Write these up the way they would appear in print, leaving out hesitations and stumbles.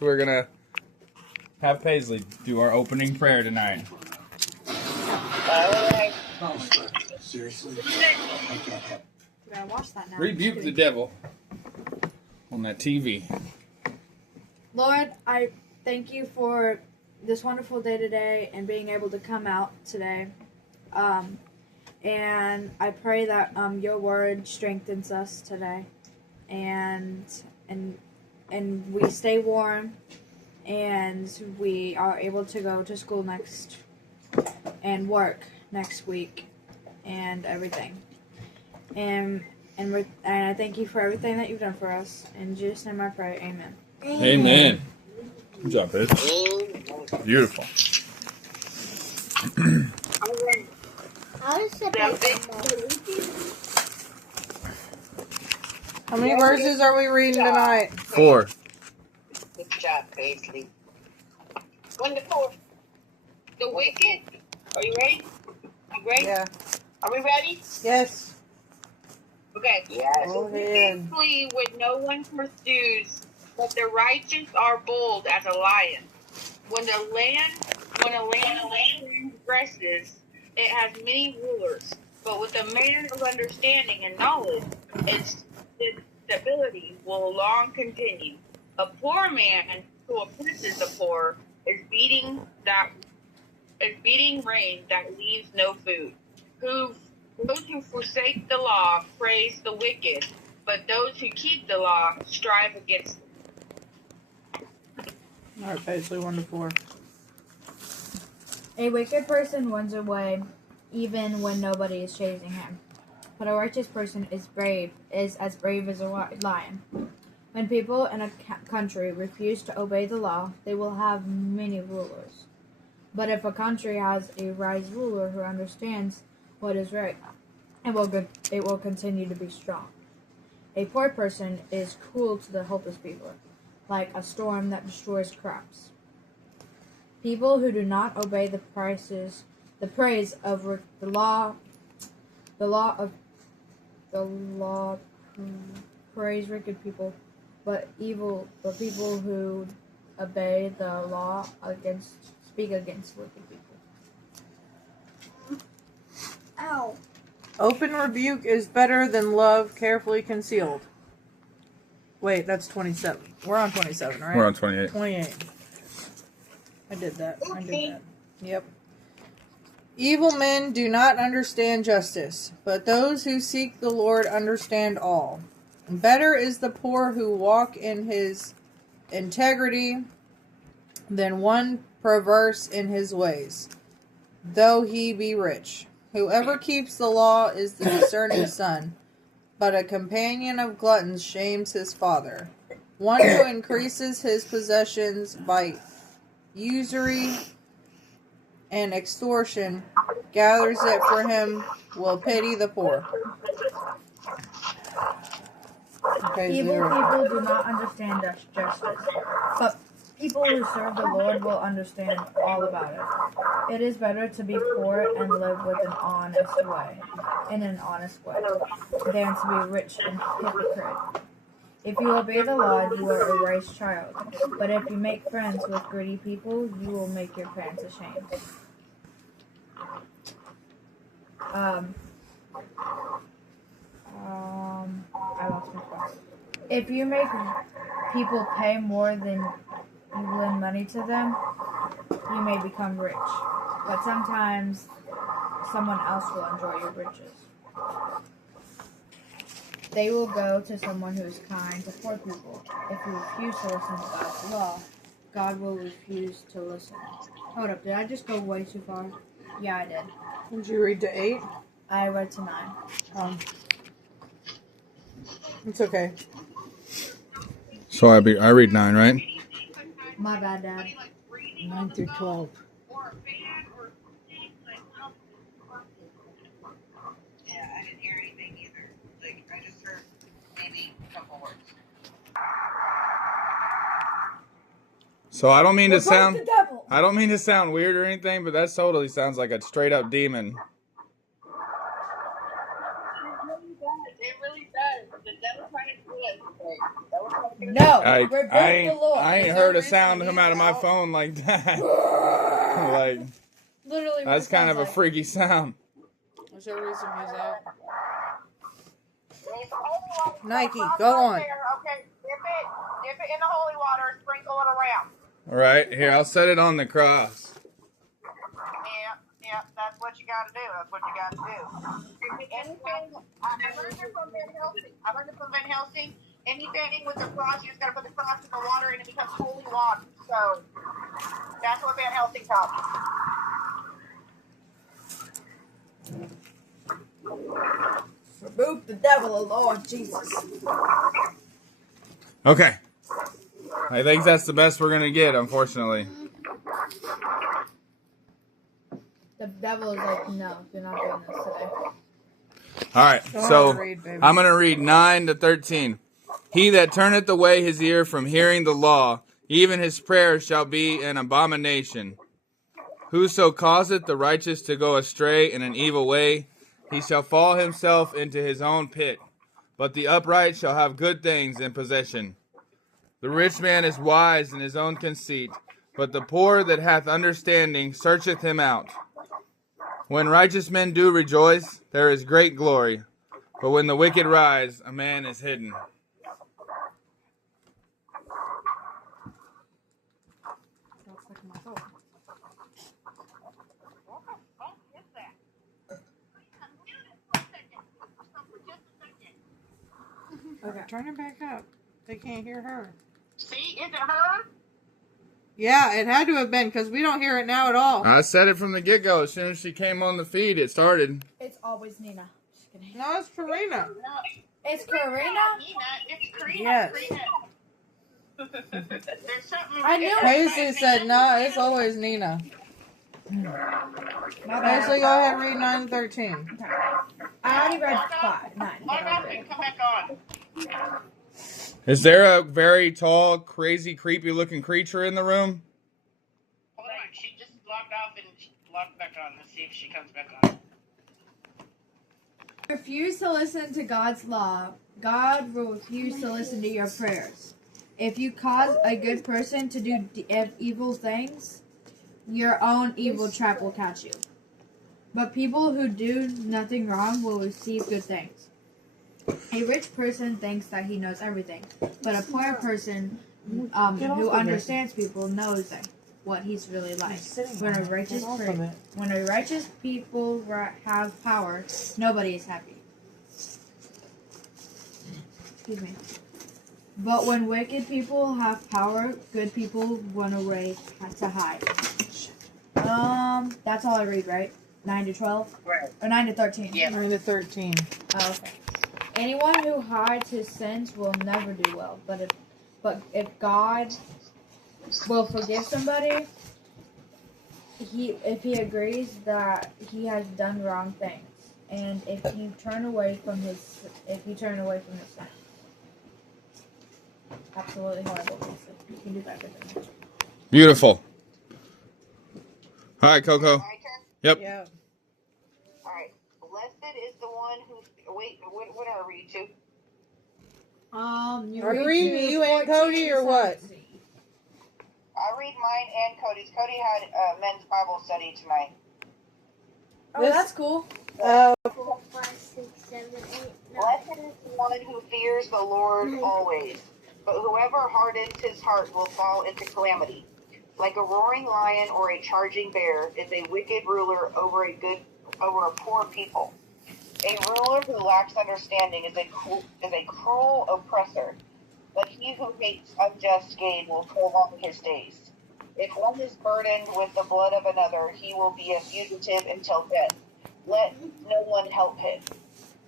We're going to have Paisley do our opening prayer tonight. Alright. Seriously? I can't help. You gotta watch that now. Rebuke the devil on that TV. Lord, I thank you for this wonderful day today and being able to come out today. And I pray that your word strengthens us today. And we stay warm and we are able to go to school next and work next week and everything. And I thank you for everything that you've done for us. In Jesus' name I pray, amen. Amen. Good job, Paige. Beautiful. How many verses are we reading tonight? 4. Good job, Paisley. 1 to 4. The wicked. Are you ready? You ready? Yeah. Are we ready? Yes. Okay. Yes. The wicked flee when no one pursues, but the righteous are bold as a lion. When a land transgresses, it has many rulers. But with a man of understanding and knowledge, its stability will long continue. A poor man who oppresses the poor is beating rain that leaves no food. Those who forsake the law praise the wicked, but those who keep the law strive against them. All right, Paisley, 1 to 4. A wicked person runs away even when nobody is chasing him. But a righteous person is as brave as a lion. When people in a country refuse to obey the law, they will have many rulers. But if a country has a wise ruler who understands what is right, it will continue to be strong. A poor person is cruel to the helpless people, like a storm that destroys crops. People who do not obey the praise of the law praise wicked people, but people who obey the law speak against wicked people. Ow. Open rebuke is better than love carefully concealed. Wait, that's 27. We're on 27, right? We're on 28. 28. I did that. Yep. Evil men do not understand justice, but those who seek the Lord understand all. Better is the poor who walk in his integrity than one perverse in his ways, though he be rich. Whoever keeps the law is the discerning son, but a companion of gluttons shames his father. One who increases his possessions by usury and extortion gathers it for him will pity the poor. Okay, Evil people do not understand justice, but people who serve the Lord will understand all about it. It is better to be poor and live in an honest way, than to be rich and hypocrite. If you obey the law, you are a wise child. But if you make friends with greedy people, you will make your parents ashamed. I lost my thought. If you make people pay more than you lend money to them, you may become rich. But sometimes someone else will enjoy your riches. They will go to someone who is kind to poor people. If you refuse to listen to God's law, God will refuse to listen. Hold up, did I just go way too far? Yeah, I did. Did you read to 8? I read to 9. It's okay. So I read 9, right? My bad, Dad. 9 through 12. Yeah, I didn't hear anything either. I just heard maybe a couple words. So I don't mean to sound weird or anything, but that totally sounds like a straight up demon. It really does. The devil's trying to do it. No. I ain't heard a sound come out of my phone like that. Like, Literally, that's kind of a freaky sound. There's no reason he's out. Nike, go on. Okay, dip it in the holy water, sprinkle it around. All right, here, I'll set it on the cross. Yeah, that's what you got to do. Anything, I learned it from Van Helsing. Anything with the cross, you just got to put the cross in the water and it becomes holy water. So that's what Van Helsing taught me. Rebuke the devil, O Lord Jesus. Okay. I think that's the best we're going to get, unfortunately. The devil is like, no, you're not doing this today. All right, so I'm going to read 9 to 13. He that turneth away his ear from hearing the law, even his prayer shall be an abomination. Whoso causeth the righteous to go astray in an evil way, he shall fall himself into his own pit. But the upright shall have good things in possession. The rich man is wise in his own conceit, but the poor that hath understanding searcheth him out. When righteous men do rejoice, there is great glory. But when the wicked rise, a man is hidden. Okay, turn it back up. They can't hear her. See, is it her? Yeah, it had to have been because we don't hear it now at all. I said it from the get-go. As soon as she came on the feed, it started. It's always Nina. Just kidding. No, it's Karina. It's Karina? It's Karina. Yes. There's something. I knew it. Paisley said, no, it's always Nina. Paisley, go ahead and read 9 and 13. Okay. I already read 9. Log off and come back on. Is there a very tall, crazy, creepy-looking creature in the room? Hold on, she just logged off and logged back on. Let's see if she comes back on. Refuse to listen to God's law. God will refuse to listen to your prayers. If you cause a good person to do evil things, your own evil trap will catch you. But people who do nothing wrong will receive good things. A rich person thinks that he knows everything, but a poor person who understands people knows what he's really like. When a righteous people have power, nobody is happy. Excuse me. But when wicked people have power, good people run away to hide. That's all I read, right? 9 to 12? Right. Or 9 to 13? Yeah. 9 to 13. Oh, okay. Anyone who hides his sins will never do well. But if God will forgive somebody, if he agrees that he has done wrong things, and if you turn away from his sin. Absolutely horrible. You can do better than that. Beautiful. All right, Coco. My turn? Yep. Yeah. Alright. Blessed is the one who... Wait, what are we to? Are you reading you and Cody or what? I'll read mine and Cody's. Cody had a men's Bible study tonight. Oh, that's cool. 4, 5, 6, 7, 8, 9. Blessed is the one who fears the Lord always, but whoever hardens his heart will fall into calamity. Like a roaring lion or a charging bear is a wicked ruler over a poor people. A ruler who lacks understanding is a cruel oppressor, but he who hates unjust gain will prolong his days. If one is burdened with the blood of another, he will be a fugitive until death. Let no one help him.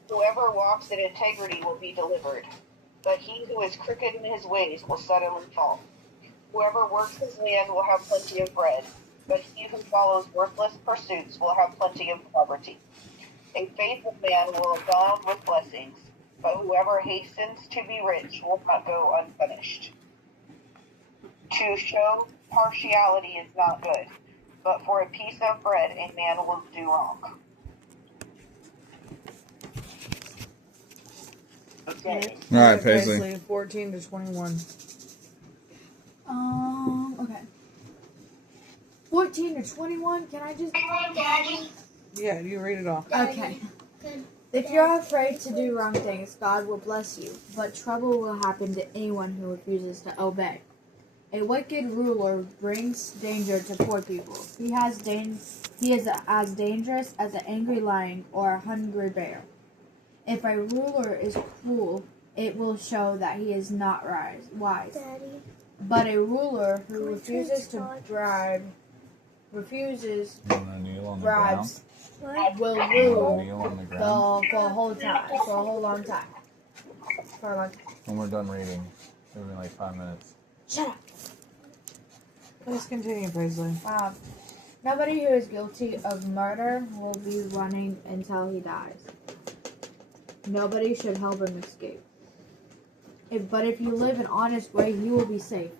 Whoever walks in integrity will be delivered, but he who is crooked in his ways will suddenly fall. Whoever works his land will have plenty of bread, but he who follows worthless pursuits will have plenty of poverty. A faithful man will abound with blessings, but whoever hastens to be rich will not go unpunished. To show partiality is not good, but for a piece of bread a man will do wrong. Okay. All right, Paisley. 14 to 21. 19 to 21. Can I just... Daddy. Yeah, you read it all. Okay. If you're afraid to do wrong things, God will bless you, but trouble will happen to anyone who refuses to obey. A wicked ruler brings danger to poor people. He is as dangerous as an angry lion or a hungry bear. If a ruler is cruel, it will show that he is not wise. Daddy. But a ruler who refuses You want to kneel on the bribes What? will ground? You want rule to kneel on the ground? for a whole long time. When we're done reading, it'll be like 5 minutes. Shut up. Please continue, Paisley. Nobody who is guilty of murder will be running until he dies. Nobody should help him escape. But if you live an honest way, you will be safe.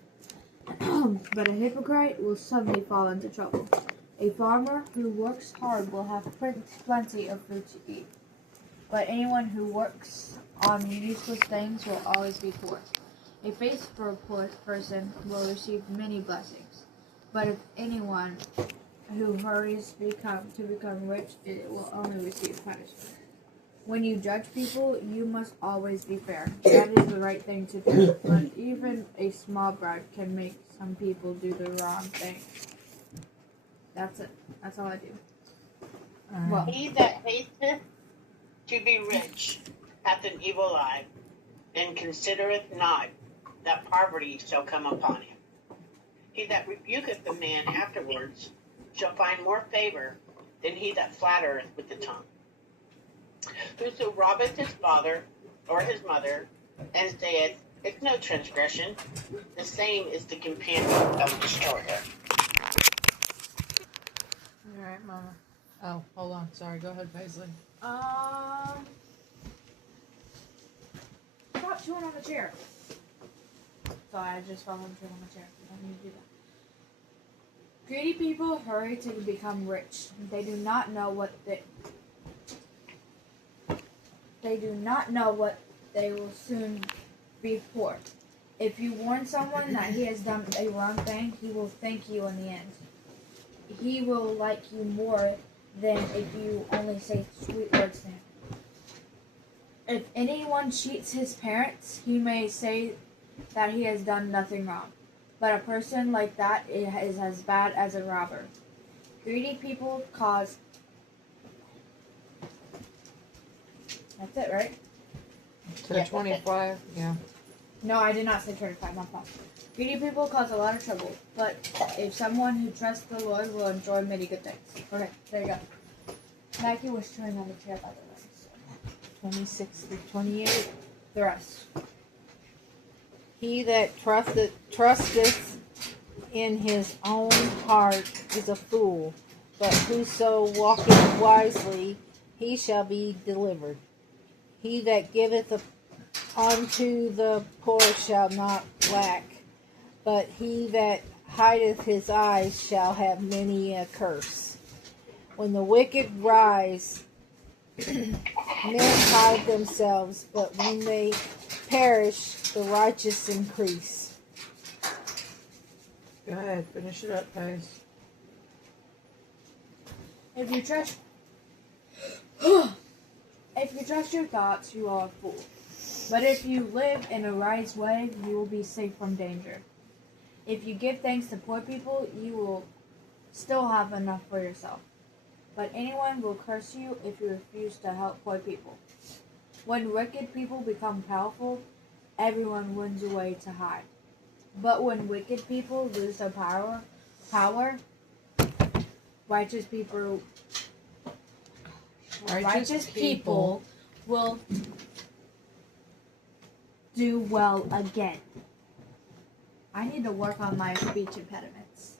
But a hypocrite will suddenly fall into trouble. A farmer who works hard will have plenty of food to eat. But anyone who works on useless things will always be poor. A faithful person will receive many blessings. But if anyone who hurries to become rich, it will only receive punishment. When you judge people, you must always be fair. That is the right thing to do. But even a small bribe can make some people do the wrong thing. That's it. That's all I do. Well, He that hasteth to be rich hath an evil eye, and considereth not that poverty shall come upon him. He that rebuketh the man afterwards shall find more favor than he that flattereth with the tongue. Whoso robbeth his father or his mother, and saith, It's no transgression, the same is the companion of a destroyer. All right, Mama. Oh, hold on. Sorry. Go ahead, Paisley. stop chewing on the chair. Sorry, I just fell home chewing on the chair. You don't need to do that. Greedy people hurry to become rich. They do not know what they will soon be poor. If you warn someone that he has done a wrong thing, he will thank you in the end. He will like you more than if you only say sweet words to him. If anyone cheats his parents, he may say that he has done nothing wrong. But a person like that is as bad as a robber. Greedy people cause... That's it, right? To 25, yeah. No, I did not say 35, my fault. Greedy people cause a lot of trouble, but if someone who trusts the Lord will enjoy many good things. Okay, there you go. Maggie was chewing on the chair, by the way. So. 26 through 28. The rest. He that trusteth in his own heart is a fool, but whoso walketh wisely, he shall be delivered. He that giveth unto the poor shall not lack, but he that hideth his eyes shall have many a curse. When the wicked rise, men hide themselves, but when they perish, the righteous increase. Go ahead, finish it up, guys. If you trust your thoughts, you are a fool. But if you live in a wise way, you will be safe from danger. If you give thanks to poor people, you will still have enough for yourself. But anyone will curse you if you refuse to help poor people. When wicked people become powerful, everyone runs away to hide. But when wicked people lose their power, righteous people will do well again. I need to work on my speech impediments.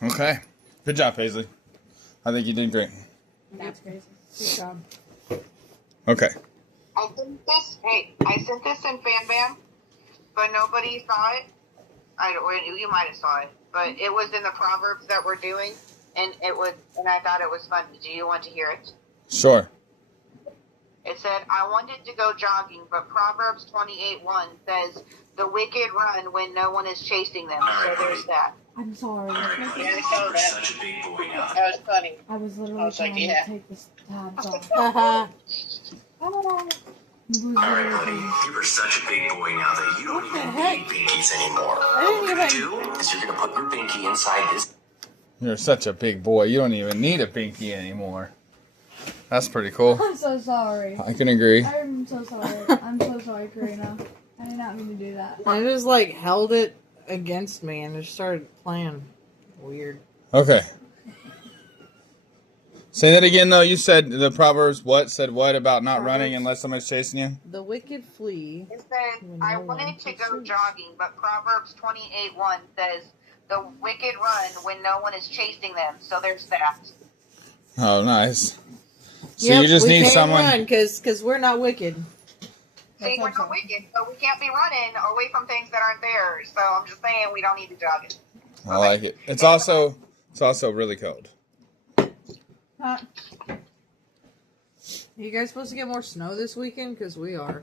Okay. Good job, Paisley. I think you did great. That's crazy. Good job. Okay. I sent this in Bam Bam, but nobody saw it. You might have saw it, but it was in the Proverbs that we're doing, and I thought it was fun. Do you want to hear it? Sure. It said, I wanted to go jogging, but Proverbs 28:1 says, the wicked run when no one is chasing them. So there's that. I'm sorry. Yeah, I saw that. Such a big boy now. That was funny. I was literally I was like, trying yeah. to take this tabs off. Haha. Alright, buddy, you are such a big boy now that you don't even need pinkies anymore. I What didn't you're even. gonna do is you're gonna put your pinky inside this. You're such a big boy. You don't even need a pinky anymore. That's pretty cool. I'm so sorry. I can agree. I'm so sorry. I'm so sorry, Karina. I did not mean to do that. I just like held it against me and just started playing weird. Okay. Say that again, though. You said the Proverbs said what about not running unless somebody's chasing you? The wicked flee. It said, I wanted to go jogging, but Proverbs 28:1 says, the wicked run when no one is chasing them. So there's that. Oh, nice. So Yep, you just we need can't someone. run because we're not wicked. See, we're not wicked, so we can't be running away from things that aren't there. So I'm just saying we don't need to jog it. I like it. It's also really cold. Huh? You guys supposed to get more snow this weekend? Because we are.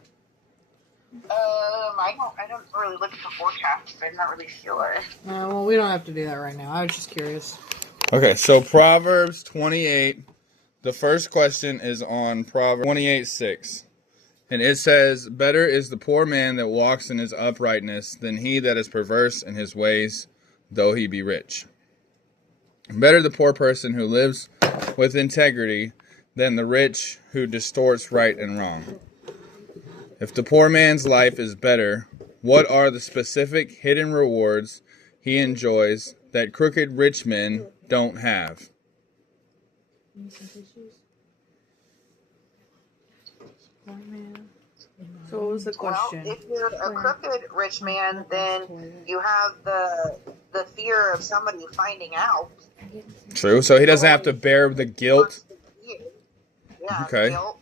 I don't really look at the forecast. I'm not really sure. Well, we don't have to do that right now. I was just curious. Okay, so Proverbs 28. The first question is on Proverbs 28:6. And it says, better is the poor man that walks in his uprightness than he that is perverse in his ways, though he be rich. Better the poor person who lives with integrity than the rich who distorts right and wrong. If the poor man's life is better, what are the specific hidden rewards he enjoys that crooked rich men don't have? So what was the question? Well, if you're a crooked rich man, then you have the fear of somebody finding out. True, so he doesn't have to bear the guilt. Yeah, Okay. guilt.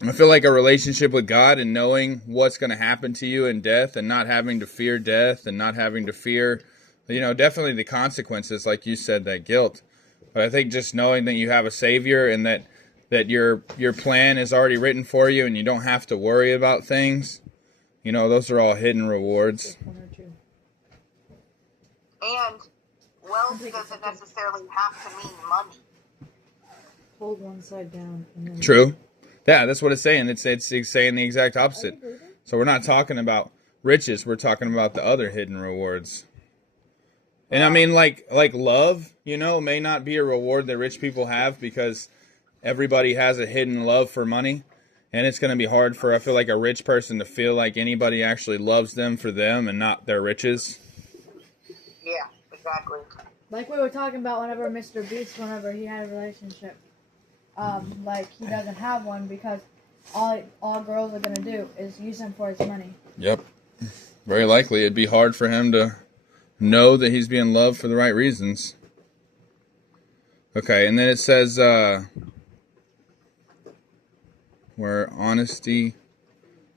I feel like a relationship with God and knowing what's going to happen to you in death and not having to fear death and not having to fear, definitely the consequences, like you said, that guilt. But I think just knowing that you have a Savior and that your plan is already written for you and you don't have to worry about things, those are all hidden rewards. And wealth doesn't necessarily have to mean money. Hold one side down. And then... True. Yeah, that's what it's saying. It's saying the exact opposite. So we're not talking about riches. We're talking about the other hidden rewards. And I mean, like love, may not be a reward that rich people have because everybody has a hidden love for money. And it's going to be hard for, I feel like, a rich person to feel like anybody actually loves them for them and not their riches. Yeah, exactly. Like we were talking about whenever Mr. Beast, whenever he had a relationship. Like he doesn't have one because all girls are gonna do is use him for his money. Yep. Very likely it'd be hard for him to know that he's being loved for the right reasons. Okay, and then it says where honesty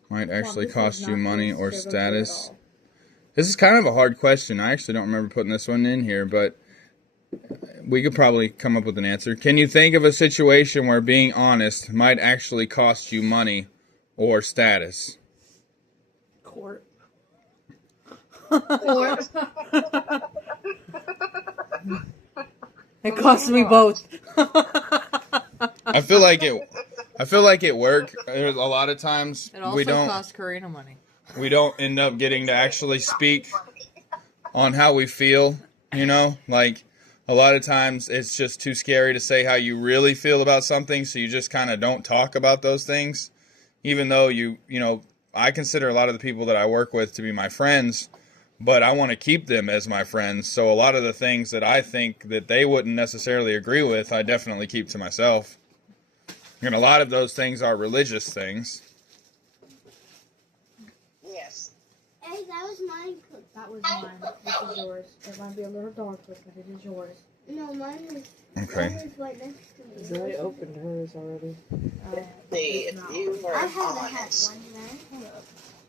might actually cost you money or status. This is kind of a hard question. I actually don't remember putting this one in here, but we could probably come up with an answer. Can you think of a situation where being honest might actually cost you money or status? Court. It cost me both. I feel like it worked. There's a lot of times It also cost Karina money. We don't end up getting to actually speak on how we feel, like a lot of times it's just too scary to say how you really feel about something, so you just kind of don't talk about those things, even though I consider a lot of the people that I work with to be my friends, but I want to keep them as my friends, so a lot of the things that I think that they wouldn't necessarily agree with, I definitely keep to myself. And a lot of those things are religious things. Yes. Hey, that was mine. That was mine. This is yours. It might be a little darker, but it is yours. No, mine is. Okay. Mine is right next to me. Zoe opened hers already. See, if you were I haven't had honest. one yet.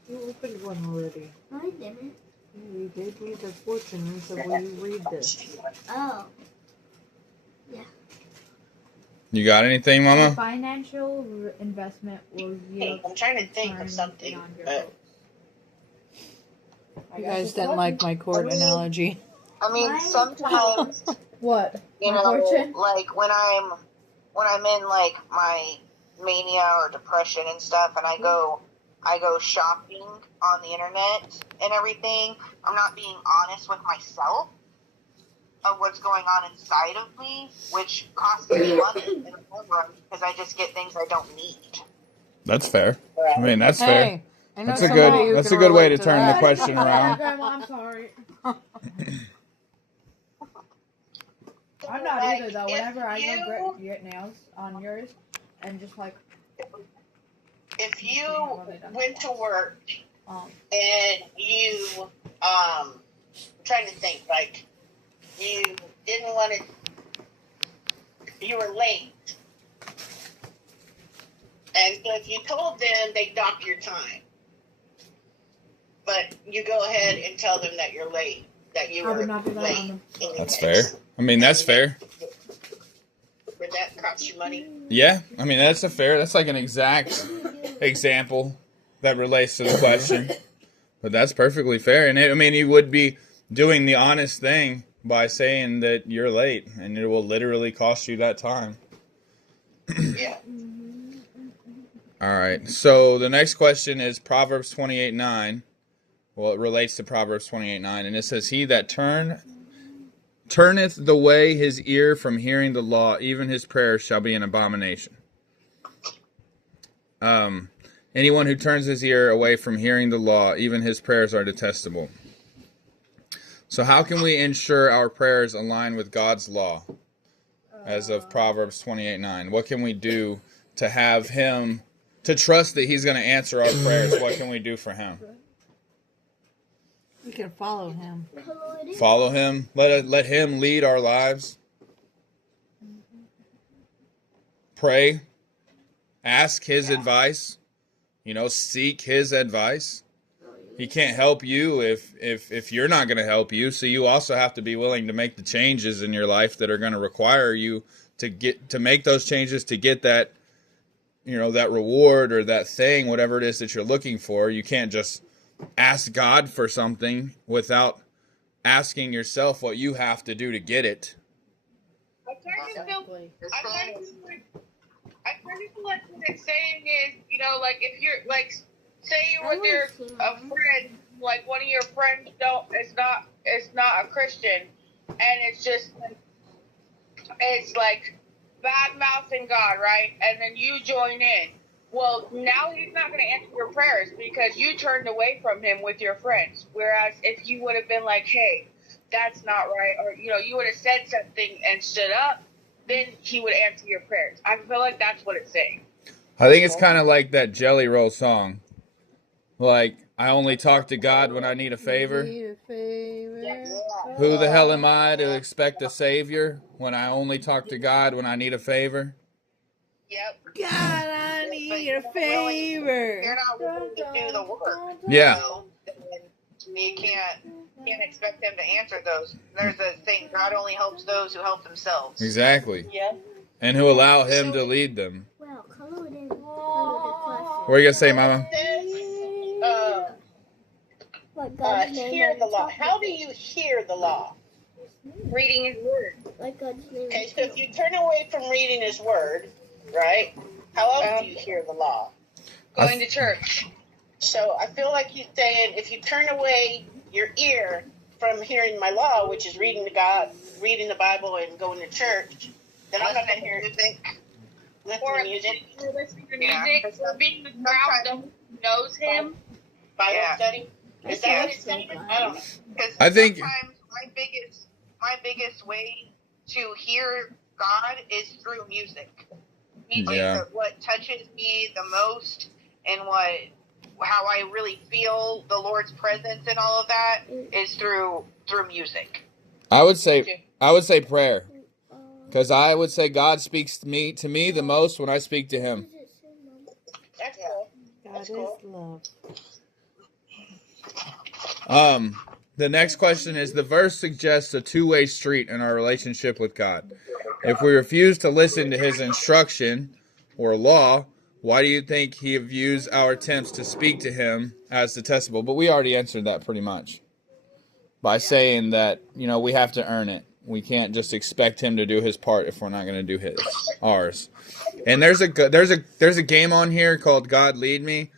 You opened one already. No, I didn't. You gave me the fortune and said, will you read this? Oh. Yeah. You got anything, A Mama? financial investment will yield I'm trying to think of return something, beyond your but hopes. You guys didn't like my court analogy. I mean, Mine- sometimes, What? you My know, fortune? like when I'm in like my mania or depression and stuff, and I go shopping on the internet and everything, I'm not being honest with myself of what's going on inside of me, which costs me money in the long run because I just get things I don't need. That's fair. I mean, that's fair. Hey, I know That's a somebody good. who That's can a good way relate to turn the that. question around. Grandma, I'm sorry. I'm not Like, either though. if Whenever I you- go get nails on yours, and just like if you went to work um, and you I'm trying to think, like you didn't want to, you were late, and so if you told them, they dock your time, but you go ahead and tell them that you're late, that you I were would not do that on late. them. That's fair. I mean, that's fair. Would that cost you money? Yeah. I mean, that's a fair. That's like an exact example that relates to the question. But that's perfectly fair. And I mean, you would be doing the honest thing by saying that you're late, and it will literally cost you that time. Yeah. All right. So the next question is Proverbs 28:9. Well, it relates to Proverbs 28:9, and it says, "He that turneth away his ear from hearing the law, even his prayers shall be an abomination." Anyone who turns his ear away from hearing the law, even his prayers are detestable. So how can we ensure our prayers align with God's law? As of Proverbs 28:9, what can we do to have him, to trust that he's going to answer our prayers? What can we do for him? We can follow him. Follow him. Let him lead our lives. Pray. Ask his advice. Seek his advice. He can't help you if you're not going to help you. So you also have to be willing to make the changes in your life that are going to require you to make those changes to get that, that reward or that thing, whatever it is that you're looking for. You can't just ask God for something without asking yourself what you have to do to get it. I kind of feel like what it's saying is, like if you're like, say you're with a friend, like one of your friends is not a Christian, and it's like bad mouthing God, right? And then you join in. Well, now he's not going to answer your prayers because you turned away from him with your friends. Whereas if you would have been like, hey, that's not right, or you would have said something and stood up, then he would answer your prayers. I feel like that's what it's saying. I think it's kind of like that Jelly Roll song. Like, I only talk to God when I need a favor. Who the hell am I to expect a savior when I only talk to God when I need a favor? Yep. God, I need a favor. You're not willing to do the work. Yeah. You can't expect him to answer those. There's a thing, God only helps those who help themselves. Exactly. Yeah. And who allow him to lead them. Well, color it in. What are you going to say, Mama? Hear the law. How do you hear the law? Reading his word. Like God's name. Okay, so if you turn away from reading his word, right? How else do you hear the law? Going to church. So I feel like he's saying, if you turn away your ear from hearing my law, which is reading the Bible and going to church, then I'm not going to hear music. Or Music. listening to music. Or being with crowd that knows him. Bible study. Is that what it's saying? I don't know. Because I think- sometimes my biggest way to hear God is through music. Music Yeah. is what touches me the most, and how I really feel the Lord's presence and all of that is through music. I would say prayer. Because I would say God speaks to me the most when I speak to him. That's cool. God is love. The next question is, the verse suggests a two-way street in our relationship with God. If we refuse to listen to his instruction or law, why do you think he views our attempts to speak to him as detestable? But we already answered that pretty much by saying that, we have to earn it. We can't just expect him to do his part if we're not going to do ours. And there's a game on here called God Lead Me,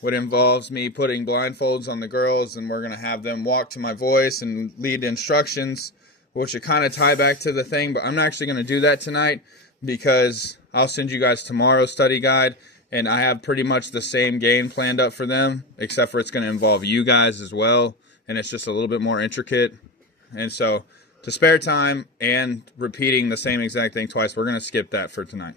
which involves me putting blindfolds on the girls, and we're going to have them walk to my voice and lead instructions, which would kind of tie back to the thing, but I'm not actually going to do that tonight because I'll send you guys tomorrow's study guide, and I have pretty much the same game planned up for them, except for it's going to involve you guys as well, and it's just a little bit more intricate. And so to spare time and repeating the same exact thing twice, we're going to skip that for tonight.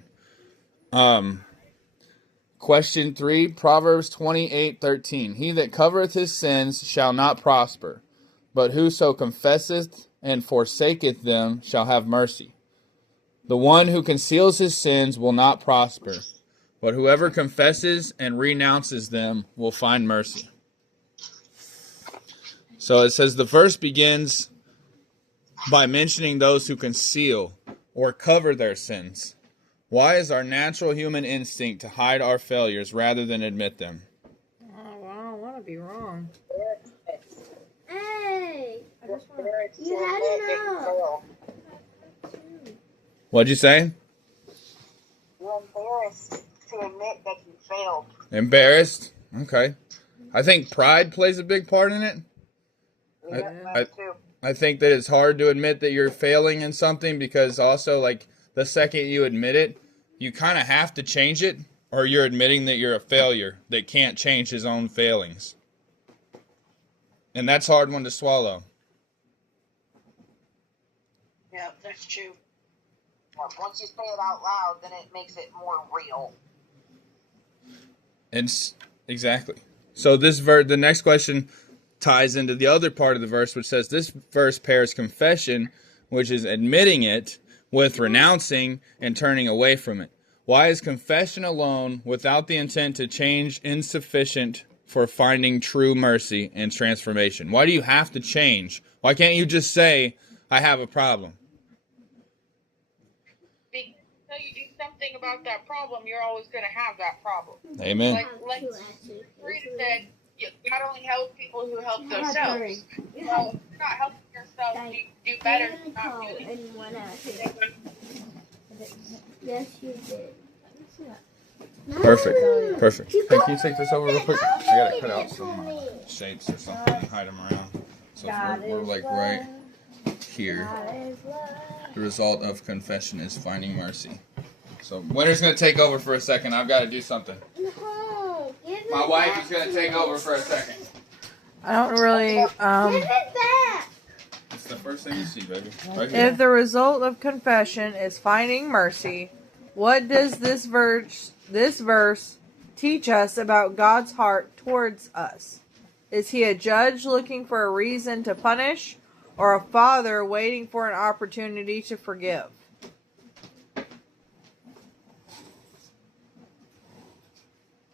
Question 3, Proverbs 28:13. He that covereth his sins shall not prosper, but whoso confesseth and forsaketh them shall have mercy. The one who conceals his sins will not prosper, but whoever confesses and renounces them will find mercy. So it says the verse begins by mentioning those who conceal or cover their sins. Why is our natural human instinct to hide our failures rather than admit them? Oh, I don't want to be wrong. Hey! You had enough. What'd you say? You're embarrassed to admit that you failed. Embarrassed? Okay. I think pride plays a big part in it. I think that it's hard to admit that you're failing in something because also, like, the second you admit it, you kind of have to change it, or you're admitting that you're a failure that can't change his own failings. And that's a hard one to swallow. Yeah, that's true. Once you say it out loud, then it makes it more real. And exactly. So the next question ties into the other part of the verse, which says this verse pairs confession, which is admitting it, with renouncing and turning away from it. Why is confession alone, without the intent to change, insufficient for finding true mercy and transformation? Why do you have to change? Why can't you just say, I have a problem? Because until you do something about that problem, you're always going to have that problem. Amen. Like Rita said, God only helps people who help themselves. So if you're not helping yourself, you do better than not doing Anyone else? Yes, you did. Perfect. Hey, can you take this over real quick? I gotta cut out some shapes or something and hide them around. So if we're like right here. The result of confession is finding mercy. So Winter's gonna take over for a second. I've got to do something. No, give it My wife back is gonna take over for a second. I don't really. Give it back. It's the first thing you see, baby. Right here. If the result of confession is finding mercy, what does this verse teach us about God's heart towards us? Is he a judge looking for a reason to punish, or a father waiting for an opportunity to forgive?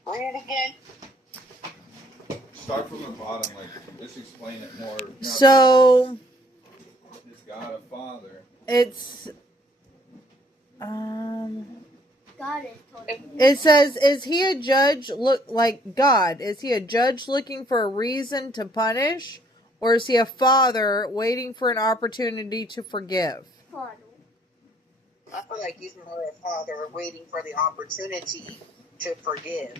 Read it again. Start from the bottom, like just explain it more. So Is God a father? it's God is totally. it says, is he a judge like God? Is he a judge looking for a reason to punish, or is he a father waiting for an opportunity to forgive? I feel like he's more a father waiting for the opportunity to forgive.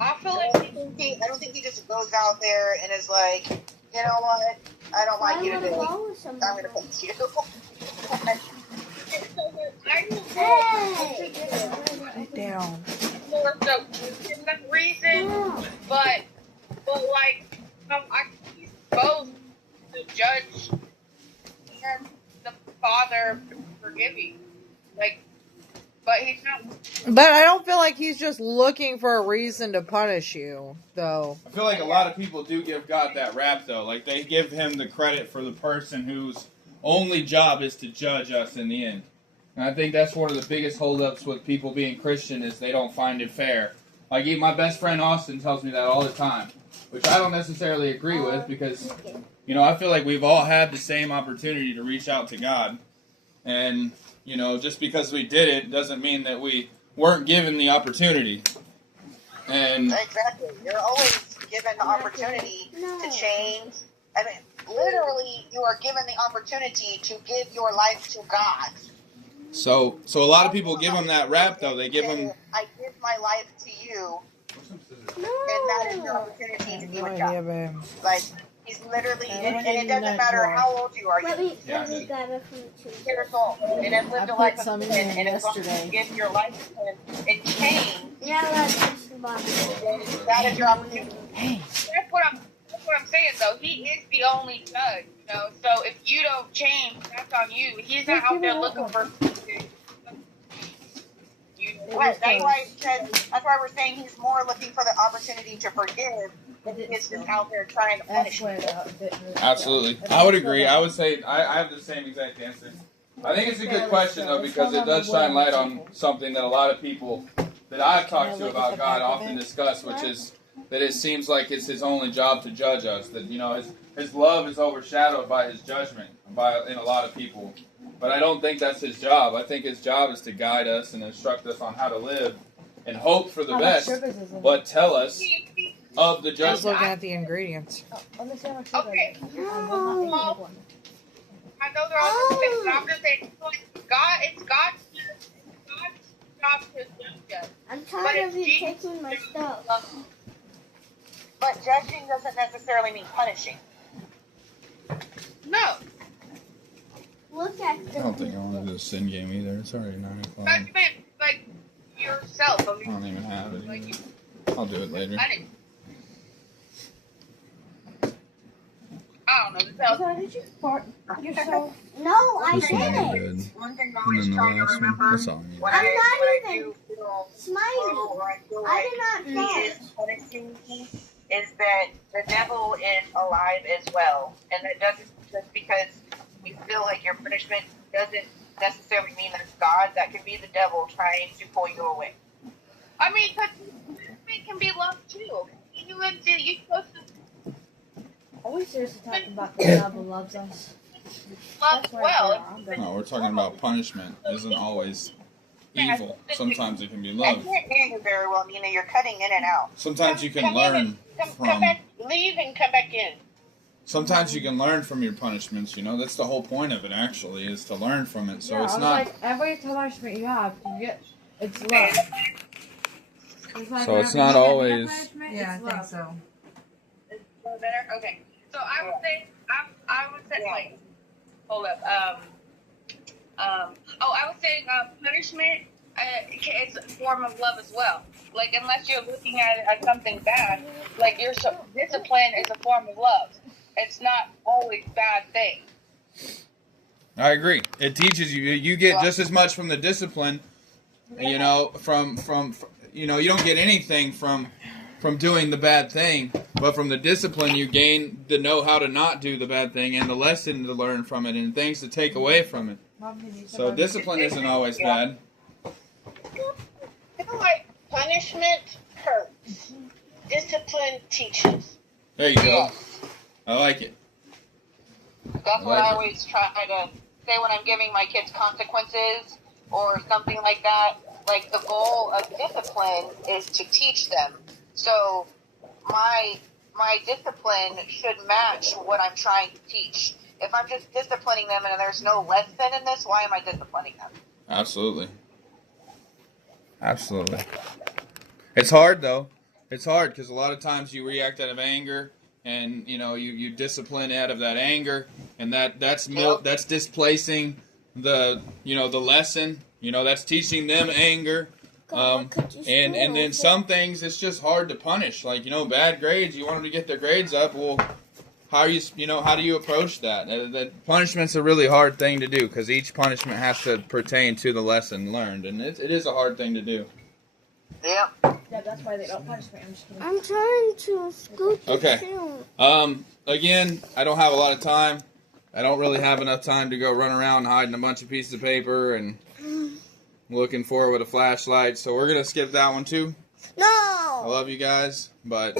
I feel I like don't think he just goes out there and is like, you know what? I don't like you today. I'm going to punch you. Sit down. for the reason, but like I think he's both the judge and the father forgiving. But he's not. But I don't feel like he's just looking for a reason to punish you, though. I feel like a lot of people do give God that rap, though. Like, they give him the credit for the person whose only job is to judge us in the end. And I think that's one of the biggest holdups with people being Christian is they don't find it fair. Like, even my best friend Austin tells me that all the time, which I don't necessarily agree with because, I feel like we've all had the same opportunity to reach out to God. And just because we did it doesn't mean that we weren't given the opportunity. And exactly, you're always given the opportunity to change. I mean, literally, you are given the opportunity to give your life to God. So a lot of people give him that rap, though. They give him, I give my life to you, and that is your opportunity to be with God. Like, he's literally, and it doesn't matter how old you are. Let me grab it from 2 years old, and have lived a life of sin, and as long as you give your life to him and change, that is your opportunity. That's what I'm saying, though. He is the only judge, So if you don't change, that's on you. He's not out there looking for. Right, that's why we're saying he's more looking for the opportunity to forgive. It's just out there trying to punish you. Absolutely. I would agree. I would say I have the same exact answer. I think it's a good question, though, because it does shine light on something that a lot of people that I've talked to about God often discuss, which is that it seems like it's his only job to judge us. That, his love is overshadowed by his judgment in a lot of people. But I don't think that's his job. I think his job is to guide us and instruct us on how to live and hope for the best, but tell us of the judgment. I was looking at the ingredients. Okay. I know they're all different, but I'm just saying, it's God's job to judge us. I'm tired of you taking my stuff. But judging doesn't necessarily mean punishing. No. Look at I don't think I want to do a sin game either. It's already 9 o'clock. I Like yourself. don't even have it. Like, I'll do it later. I don't know. Did you fart yourself? No, I This one I didn't. did. One thing And always then the try to last one. remember That's all I need. when I'm not when even do feel smiling. or I feel I like did not he fart. is punishing me is that the devil is alive as well. And that doesn't just because you feel like your punishment doesn't necessarily mean that's God. That can be the devil trying to pull you away. I mean, because it can be love too. You supposed to Are we seriously talking about the devil loves us? love as well. No, we're talking about punishment. Isn't always evil. Sometimes it can be I love. can't hear you very well, Nina. You're cutting in and out. Sometimes you can Come in learn and- come from. back, leave and come back in. Sometimes you can learn from your punishments. That's the whole point of it. Actually, is to learn from it. So it's not. Like every punishment you have, it's love. So it's not always. Yeah, I think so. Better? Okay. So I would say, wait, hold up. I was saying punishment, it's a form of love as well. Like, unless you're looking at it as something bad, like discipline is a form of love. It's not always bad thing. I agree. It teaches you. You get just as much from the discipline. From you don't get anything from doing the bad thing, but from the discipline you gain the know how to not do the bad thing and the lesson to learn from it and things to take away from it. So discipline isn't always bad. I feel like punishment hurts. Discipline teaches. There you go. I like it. That's what I always try to say when I'm giving my kids consequences or something like that. Like, the goal of discipline is to teach them. So my discipline should match what I'm trying to teach. If I'm just disciplining them and there's no lesson in this, why am I disciplining them? Absolutely. It's hard, though. It's hard because a lot of times you react out of anger, and you discipline out of that anger, and that's displacing the the lesson. That's teaching them anger. And then some things it's just hard to punish. Like, bad grades, you want them to get their grades up. Well, how do you approach that? That punishment's a really hard thing to do because each punishment has to pertain to the lesson learned, and it is a hard thing to do. Yep. Yeah, that's why they don't punish me. I'm just kidding. I'm trying to scoot the Okay. shoe. Again, I don't have a lot of time. I don't really have enough time to go run around hiding a bunch of pieces of paper and looking for it with a flashlight. So we're going to skip that one too. No. I love you guys, but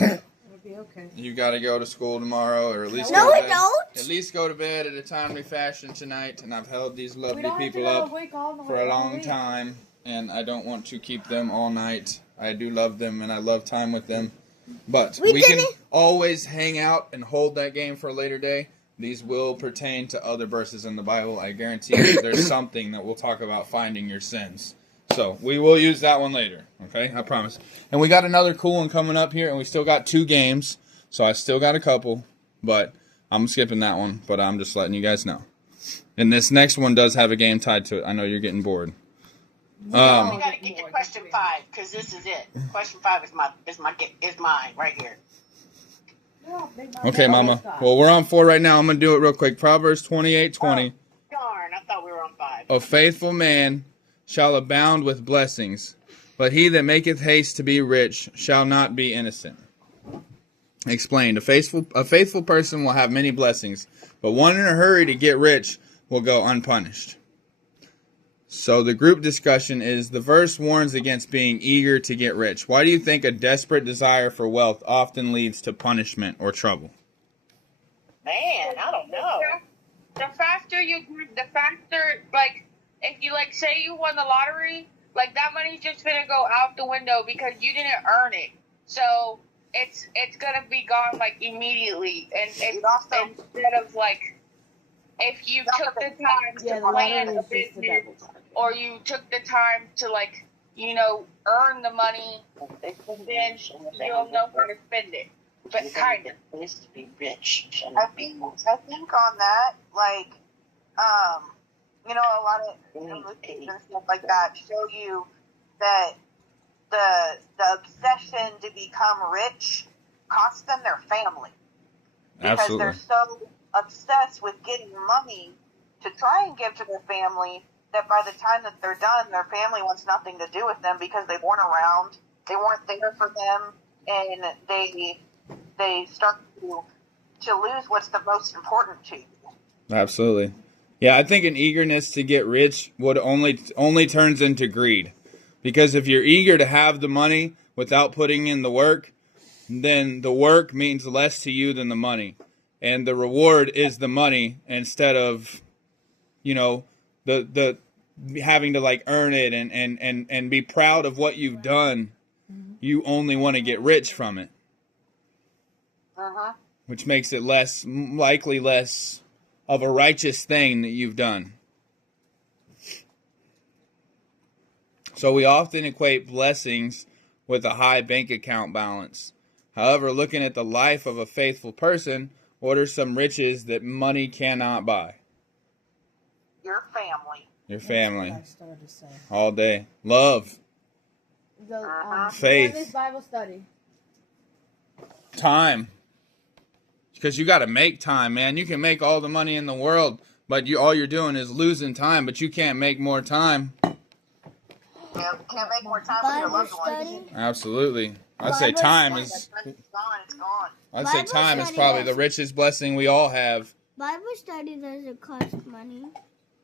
be okay. You got to go to school tomorrow, or at least No, go to we bed. don't. At least go to bed at a timely fashion tonight. And I've held these We lovely don't have to people go up awake all the for way a all long week. time, and I don't want to keep them all night. I do love them, and I love time with them. But we can always hang out and hold that game for a later day. These will pertain to other verses in the Bible. I guarantee you there's something that we'll talk about finding your sins. So we will use that one later, okay? I promise. And we got another cool one coming up here, and we still got 2 games. So I still got a couple, but I'm skipping that one. But I'm just letting you guys know. And this next one does have a game tied to it. I know you're getting bored. We gotta get to question 5 because this is it. Question 5 is mine right here. Okay, Mama. Well, we're on 4 right now. I'm gonna do it real quick. Proverbs 28:20. Oh, darn, I thought we were on 5. A faithful man shall abound with blessings, but he that maketh haste to be rich shall not be innocent. Explained. A faithful person will have many blessings, but one in a hurry to get rich will go unpunished. So the group discussion is, the verse warns against being eager to get rich. Why do you think a desperate desire for wealth often leads to punishment or trouble? Man, I don't know. The faster, like, if you, like, say you won the lottery, like, that money's just gonna go out the window because you didn't earn it. So it's gonna be gone, like, immediately. And instead of, like, if you took the time to plan a business, or you took the time to, like, you know, earn the money, then you'll know where to spend it. But kind of. Needs to be rich. I think on that, like, you know, a lot of movies and stuff like that show you that the obsession to become rich costs them their family. Because Absolutely. they're so obsessed with getting money to try and give to their family that by the time that they're done, their family wants nothing to do with them because they weren't around, they weren't there for them, and they start to lose what's the most important to you. Absolutely. Yeah, I think an eagerness to get rich would only turns into greed. Because if you're eager to have the money without putting in the work, then the work means less to you than the money. And the reward is the money instead of, you know, the having to, like, earn it and be proud of what you've done. You only want to get rich from it. Which makes it less of a righteous thing that you've done. So we often equate blessings with a high bank account balance. However, looking at the life of a faithful person, what are some riches that money cannot buy? Your family. Your family. I started to say. All day. Love. Faith. This Bible study. Time. Because you got to make time, man. You can make all the money in the world, but all you're doing is losing time, but you can't make more time. Yeah, can't make more time with your loved ones. Absolutely. I'd say time is... It's gone, it's gone. I'd say time is probably the richest blessing we all have Bible study doesn't cost money.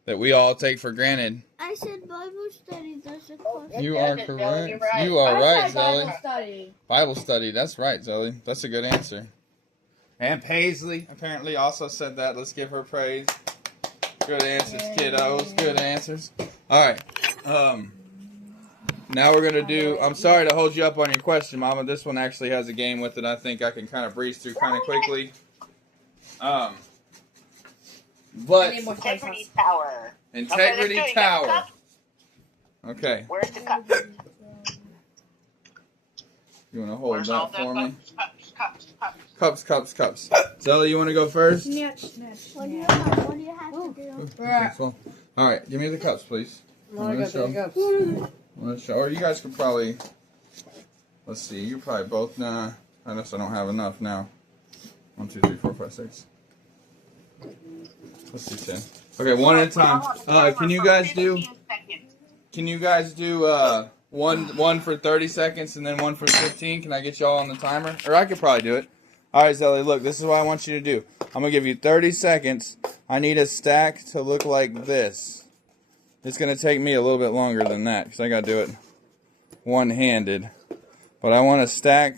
that we all take for granted. I said Bible study doesn't cost money. You are doesn't, correct. Zoe, you're right. You are right, Bible Zoe. study. Bible study. That's right, Zoe. That's a good answer. And Paisley apparently also said that. Let's give her praise. Good answers, kiddos. Good answers. All right. Now we're going to do... I'm sorry to hold you up on your question, Mama. This one actually has a game with it. I think I can kind of breeze through kind of quickly. But... Integrity Tower. Integrity Okay, Tower. Okay. Where's the cup? You want to hold Where's all that the for me? cups? Zelda, you want to go first? What do you have to do? Well, all right, give me the cups, please. I got the cups. Or you guys could probably... Let's see, you probably both... Nah, I guess I don't have enough now. 1, 2, 3, 4, 5, 6. Let's see, 10. Okay, one at a time. Can you guys do... Can you guys do one for 30 seconds and then one for 15? Can I get y'all on the timer? Or I could probably do it. All right, Zelly, look, this is what I want you to do. I'm going to give you 30 seconds. I need a stack to look like this. It's going to take me a little bit longer than that because I got to do it one-handed. But I want a stack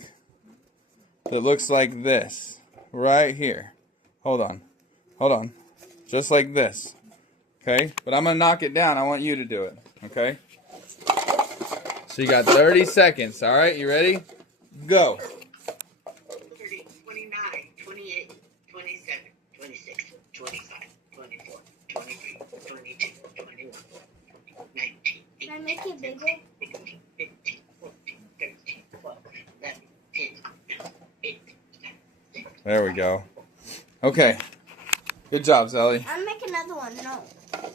that looks like this. Right here. Hold on. Hold on. Just like this. Okay? But I'm going to knock it down. I want you to do it. Okay? So you got 30 seconds. All right? You ready? Go. 30, 29, 28, 27, 26, 25, 24, 23, 22, 21, 19, Can I make it bigger? 16, 15, 14, 13, 12, 11, 10, 8, 7, 6. There we go. Okay. Good job, Zelly. I'll make another one. No.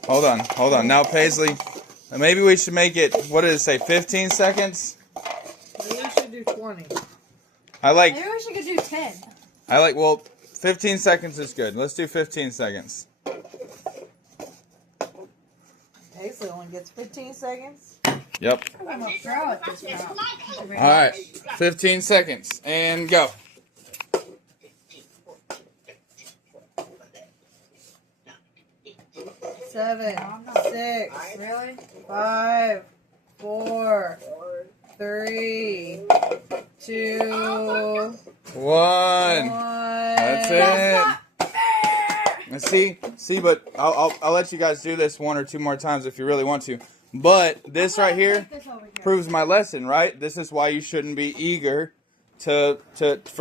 Hold on. Hold on. Now, Paisley, maybe we should make it, what did it say, 15 seconds? Maybe we should do 20. Maybe we should do 10. Well, 15 seconds is good. Let's do 15 seconds. Paisley only gets 15 seconds. Yep. I'm a pro at this now. All right. 15 seconds. And go. 7, 6, Really? 5, 4, 3, 2, 1. That's it. And see, but I'll let you guys do this 1 or 2 more times if you really want to. But this right here proves my lesson, right? This is why you shouldn't be eager for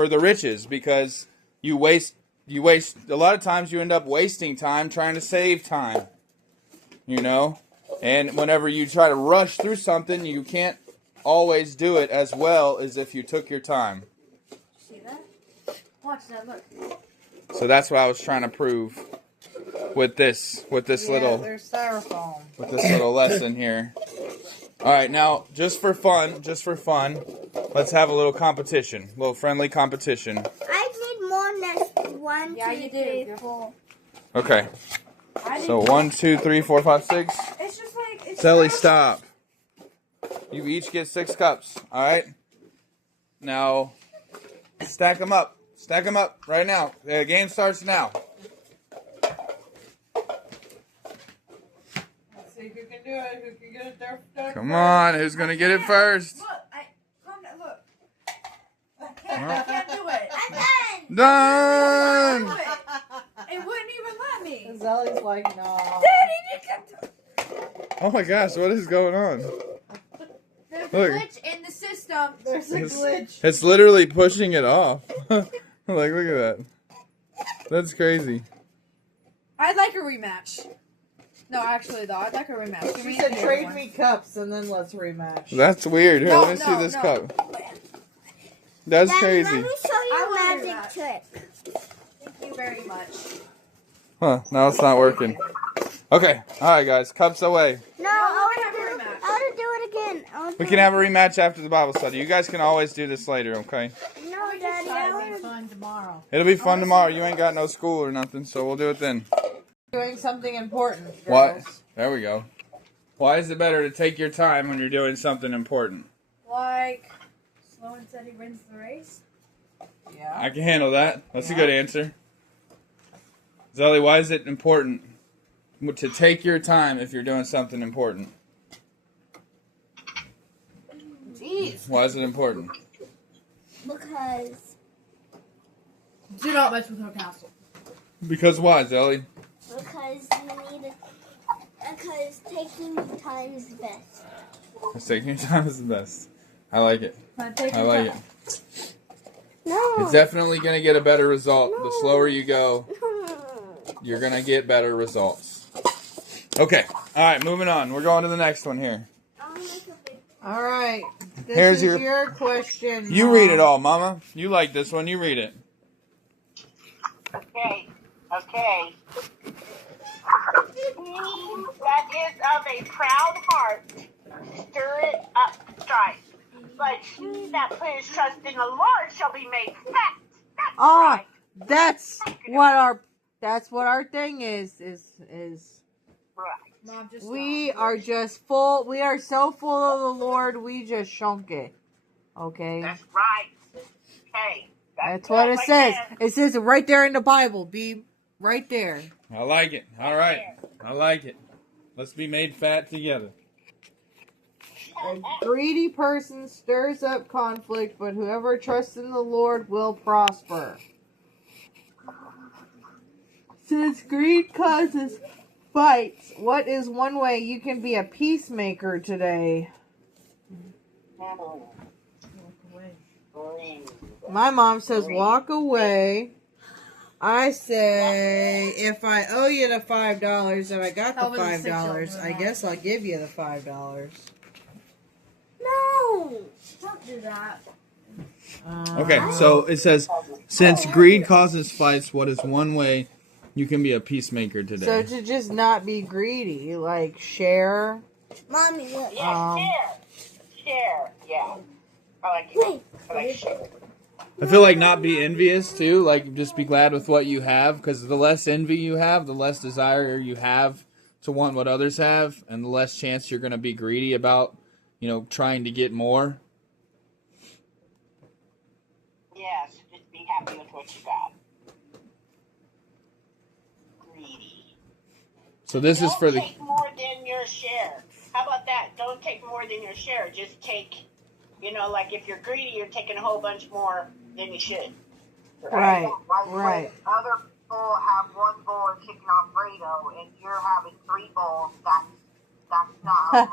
the riches, because you waste a lot of times. You end up wasting time trying to save time, you know. And whenever you try to rush through something, you can't always do it as well as if you took your time. See that? Watch that. Look. So that's what I was trying to prove with this little there's styrofoam. with this little lesson here. All right, now just for fun, let's have a little competition, a little friendly competition. I need more than 1, Yeah, 2, you 3, do. 4. Okay. So 1, 2, 3, 4, 5, 6. It's just like it's Sally, stop. You each get 6 cups. All right. Now stack them up. Stack them up right now. The game starts now. Let's see who can do it. Who can get it there? Come on, who's gonna get it first? Look, calm down. Look. I can't do it. I'm done. Done. It wouldn't even let me. Zelly's like, no. Daddy, Oh my gosh, what is going on? there's a Look. glitch in the system. There's a glitch. It's literally pushing it off. Like, look at that. That's crazy. I'd like a rematch. No, actually, though, I'd like a rematch. She said trade me cups and then let's rematch. That's weird. Here, No, let me see no, this no. cup. That's Daddy, crazy. let me show you I a wanna do magic trick. Thank you very much. Huh, now it's not working. Okay, alright guys, cups away. No, I wanna have a rematch. I want to do it again. We can have a rematch after the Bible study. You guys can always do this later, okay? No, Daddy, I want to. Fun tomorrow. It'll be fun tomorrow. You ain't got no school or nothing, so we'll do it then. Doing something important. What? Girls. There we go. Why is it better to take your time when you're doing something important? Like, slow and steady wins the race. Yeah. I can handle that. That's a good answer. Zelly, why is it important to take your time if you're doing something important? Jeez. Why is it important? Because Do not mess with her castle. Because why, Zelly? you need it. Because taking your time is the best. Because taking your time is the best. I like it. I like it. No. It's definitely going to get a better result. The slower you go, you're going to get better results. Okay. All right, moving on. We're going to the next one here. All right. This Here's is your- your question. You read it all, Mama. You like this one. You read it. Okay. He that is of a proud heart, stir it up strife. But he that put his trust in the Lord shall be made fat. That's right. That's what our thing is Right. Mom, just we stop. are just full. We are so full of the Lord. We just shunk it. Okay. That's right. Okay. That's what it right says. there. It says it right there in the Bible. Be right there. I like it. All right. I like it. Let's be made fat together. A greedy person stirs up conflict, but whoever trusts in the Lord will prosper. Since greed causes fights, what is one way you can be a peacemaker today? My mom says walk away. I say if I owe you the $5 and I got the $5, I guess I'll give you the $5. No! Don't do that. Okay, so it says, since greed causes fights, what is one way you can be a peacemaker today? So to just not be greedy, like share. Mommy, look. Yeah, share. Yeah. I like it. I like share. I feel like not be envious too, like just be glad with what you have, because the less envy you have, the less desire you have to want what others have, and the less chance you're going to be greedy about, trying to get more. Yes, just be happy with what you got. Greedy. So this is for the... Don't take more than your share. How about that? Don't take more than your share. Just take, like if you're greedy, you're taking a whole bunch more than you should. Right. When other people have one bowl of chicken Alfredo and you're having 3 bowls, that's not.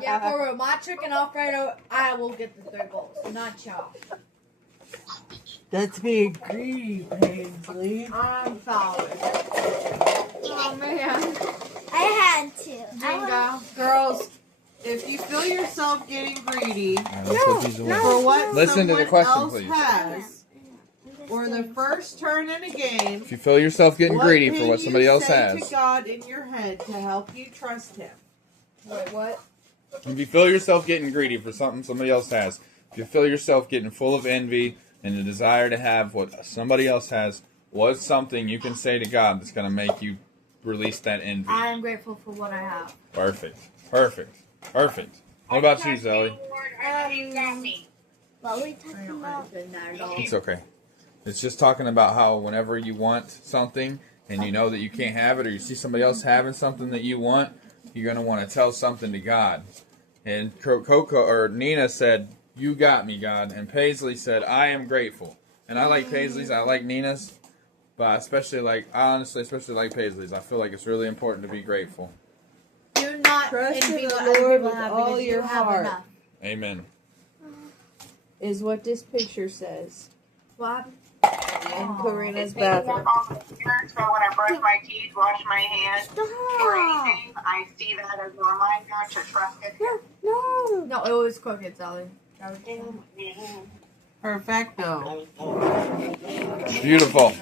Yeah, for real. My chicken Alfredo, I will get the 3 bowls, not y'all. That's being greedy, Paisley. I'm sorry. Oh, man. I had to. Bingo. Girls, if you feel yourself getting greedy for for what Listen to the someone question, else please. has, or the first turn in a game, If you feel yourself getting what greedy can for what you somebody else say has, to God in your head to help you trust Him? Wait, what? if you feel yourself getting greedy for something somebody else has, if you feel yourself getting full of envy and the desire to have what somebody else has, what's something you can say to God that's going to make you release that envy? I am grateful for what I have. Perfect. What about you, Zoe? Lord, I know you got me. What were we talking about? It's okay. It's just talking about how whenever you want something and you know that you can't have it, or you see somebody else having something that you want, you're going to want to tell something to God. And Nina said, "You got me, God." And Paisley said, "I am grateful." And I like Paisley's, I like Nina's, but I especially like Paisley's. I feel like it's really important to be grateful. Do not Trust envy in the what other Lord people with have all because you your have heart. enough. Amen. Is what this picture says. What? In Karina's It's taking up bathroom. all the spirit, so when I brush my teeth, wash my hands, or Stop. anything, I see that as a reminder to trust in Him. No. No, it was crooked, Sally. Perfecto. Beautiful.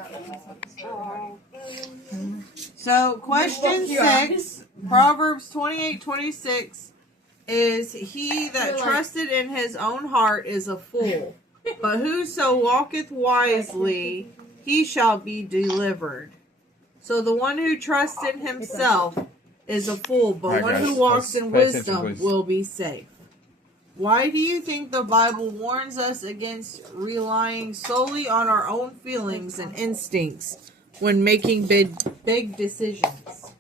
So, question 6, Proverbs 28:26 is, he that trusted in his own heart is a fool, but whoso walketh wisely, he shall be delivered. So the one who trusts in himself is a fool, but Alright, one guys, who walks let's in pay attention, wisdom please. will be safe. Why do you think the Bible warns us against relying solely on our own feelings and instincts when making big decisions?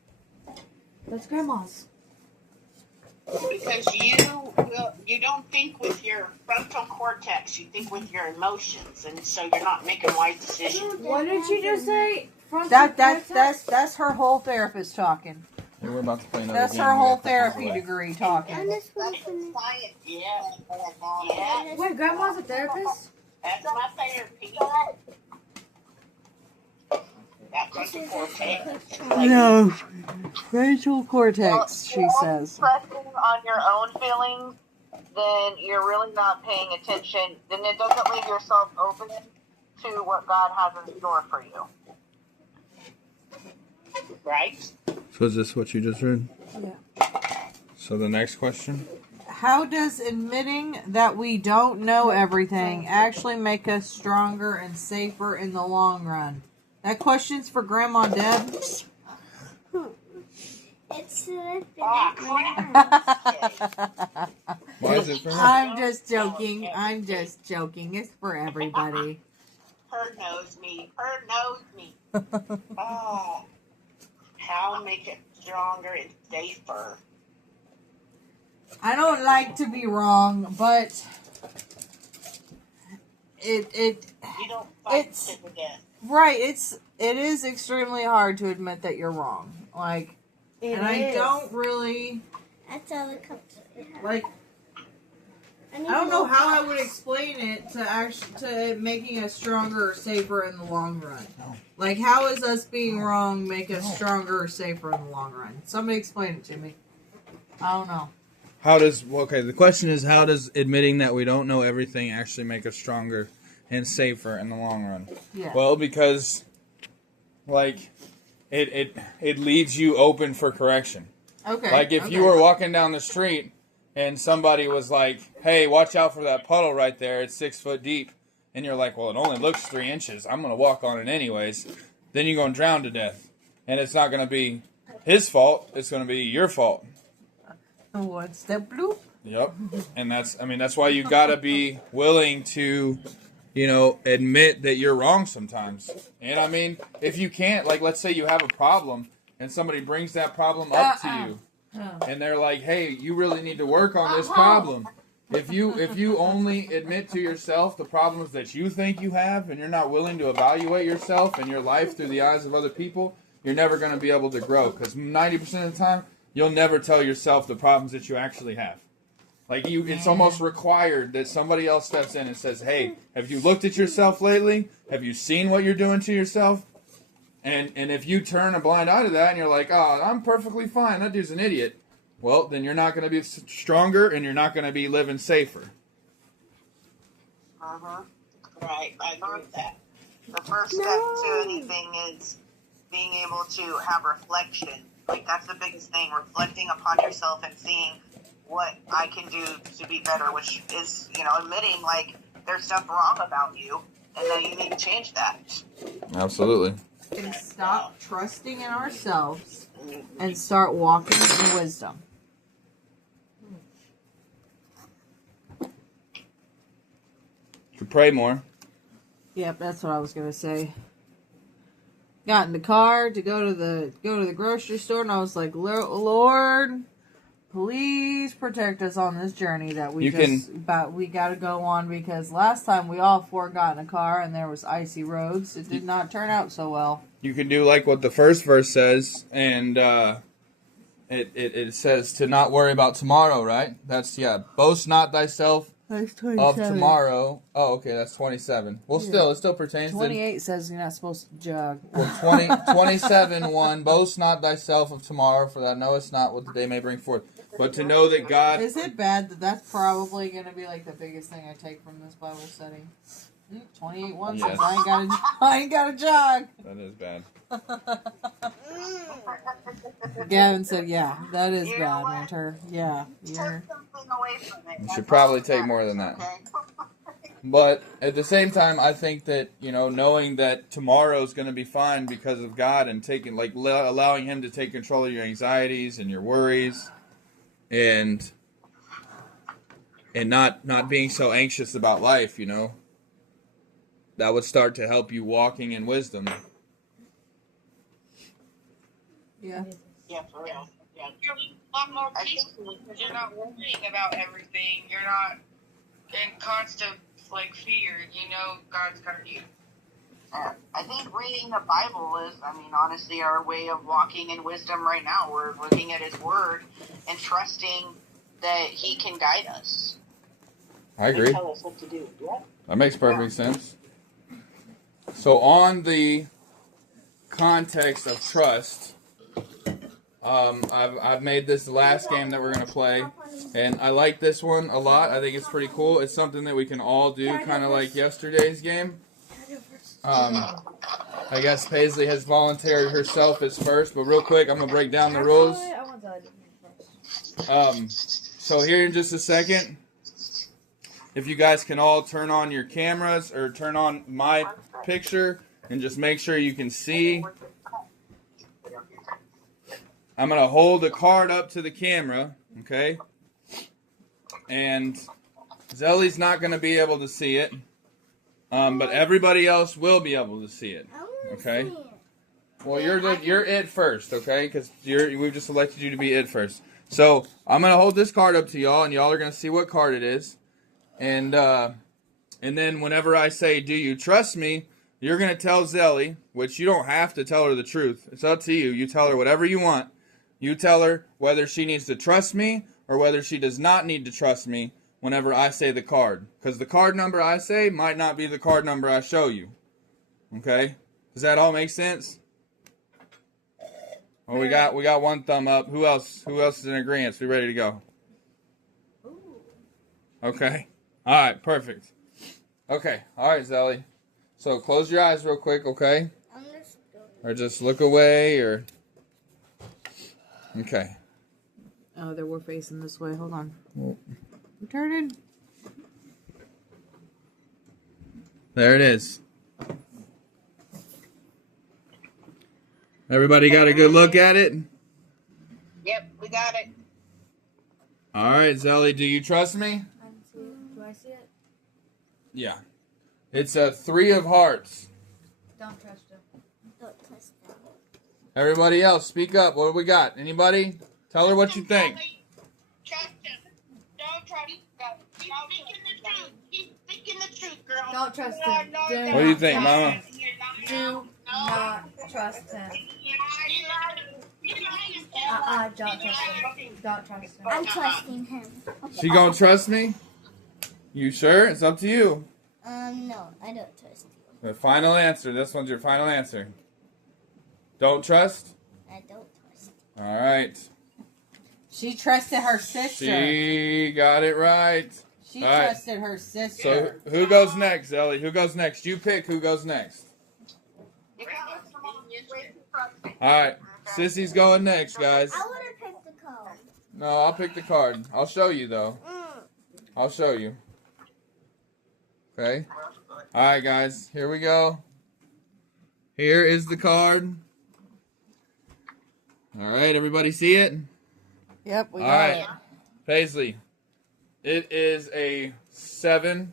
That's Grandma's. Because you don't think with your frontal cortex, you think with your emotions, and so you're not making wise decisions. What did you just say? That's her whole therapist talking. Hey, we're about to play another That's game. her We whole gotta put this therapy away. degree And talking. this one's Science. Yeah. Wait, Grandma's a therapist? That's my therapy. That frontal cortex. No, frontal cortex, she says. Trusting on your own feelings, then you're really not paying attention. Then it doesn't leave yourself open to what God has in store for you. Right? So is this what you just read? Yeah. So the next question? How does admitting that we don't know everything actually make us stronger and safer in the long run? That question's for Grandma Deb. It's Why is it for her? I'm just joking. It's for everybody. Her knows me. Oh, how make it stronger and safer? I don't like to be wrong, but it You don't fight it's to the death. right. It is extremely hard to admit that you're wrong. Like, I don't really That's all the cups we have. like. I don't know how I would explain it to making us stronger or safer in the long run. Like, how is us being wrong make us stronger or safer in the long run? Somebody explain it to me. I don't know. The question is, how does admitting that we don't know everything actually make us stronger and safer in the long run? Yeah. Well, because, like, it leaves you open for correction. Okay. Like, if you were walking down the street and somebody was like, hey, watch out for that puddle right there, it's 6 foot deep, and you're like, well, it only looks 3 inches, I'm going to walk on it anyways, then you're going to drown to death. And it's not going to be his fault, it's going to be your fault. What's that blue? Yep. And that's why you got to be willing to, admit that you're wrong sometimes. And if you can't, like, let's say you have a problem and somebody brings that problem up to you and they're like, hey, you really need to work on this problem. If you only admit to yourself the problems that you think you have and you're not willing to evaluate yourself and your life through the eyes of other people, you're never going to be able to grow, because 90% of the time, you'll never tell yourself the problems that you actually have. Like, it's almost required that somebody else steps in and says, hey, have you looked at yourself lately? Have you seen what you're doing to yourself? And if you turn a blind eye to that and you're like, oh, I'm perfectly fine, that dude's an idiot, well, then you're not going to be stronger and you're not going to be living safer. Right, I agree with that. The first step to anything is being able to have reflection. Like, that's the biggest thing, reflecting upon yourself and seeing what I can do to be better, which is, admitting, like, there's stuff wrong about you, and that you need to change that. Absolutely. And stop trusting in ourselves and start walking in wisdom. To pray more. Yep, that's what I was gonna say. Got in the car to go to the grocery store, and I was like, Lord, please protect us on this journey that we got to go on, because last time we all four got in a car and there was icy roads. It did not turn out so well. You can do like what the first verse says, and it says to not worry about tomorrow, right? That's, boast not thyself of tomorrow. Oh, okay, that's 27. Well, it still pertains 28 says you're not supposed to jog. Well, 27, 1, boast not thyself of tomorrow, for thou knowest not what the day may bring forth. But to know that God... Is it bad that that's probably going to be like the biggest thing I take from this Bible study? 28:1 says I ain't got to jog. That is bad. Gavin said, yeah, that is bad, Winter. Yeah. Take something away from it. You should probably take more than that. But at the same time, I think that, knowing that tomorrow's going to be fine because of God, and allowing Him to take control of your anxieties and your worries, and not being so anxious about life, that would start to help you walking in wisdom. Yeah. Yeah, for real. Yeah. You're a lot more peaceful because you're not worrying about everything. You're not in constant fear. God's got you. I think reading the Bible is, honestly, our way of walking in wisdom right now. We're looking at His Word and trusting that He can guide us. I agree. Tell us what to do. Yeah. That makes perfect sense. So on the context of trust, I've made this the last game that we're going to play, and I like this one a lot. I think it's pretty cool. It's something that we can all do, kind of like yesterday's game. I guess Paisley has volunteered herself as first, but real quick, I'm going to break down the rules. So here in just a second, if you guys can all turn on your cameras or turn on my picture and just make sure you can see. I'm going to hold the card up to the camera, okay? And Zelly's not going to be able to see it, but everybody else will be able to see it, okay? Well, you're it first, okay? Because we've just elected you to be it first. So I'm going to hold this card up to y'all, and y'all are going to see what card it is. And then whenever I say, do you trust me, you're going to tell Zelly, which you don't have to tell her the truth. It's up to you. You tell her whatever you want. You tell her whether she needs to trust me or whether she does not need to trust me whenever I say the card. Because the card number I say might not be the card number I show you. Okay? Does that all make sense? Well, we got one thumb up. Who else is in agreement? We ready to go? Okay. All right, perfect. Okay. All right, Zelly. So close your eyes real quick, okay? Or just look away, or... Okay. Oh, they were facing this way. Hold on. I'm turning. There it is. Everybody got a good look at it? Yep, we got it. All right, Zelly, do you trust me? Do I see it? Yeah. It's a 3 of hearts. Don't trust him. Don't trust them. Everybody else, speak up. What do we got? Anybody? Tell her what you think. Trust him. Don't trust him. Keep speaking the truth. Keep speaking the truth, girl. Don't trust him. What do you think, Mama? Do not trust him. Don't trust him. Don't trust him. I'm trusting him. She gonna trust me? You sure? It's up to you. No, I don't trust you. The final answer. This one's your final answer. Don't trust? I don't trust you. All right. She trusted her sister. She got it right. She All right. trusted her sister. So who goes next, Ellie? Who goes next? You pick who goes next. All right. Sissy's going next, guys. I want to pick the card. No, I'll pick the card. I'll show you, though. I'll show you. Okay. All right, guys. Here we go. Here is the card. All right. Everybody see it? Yep, we All got right. it. Paisley. It is a 7.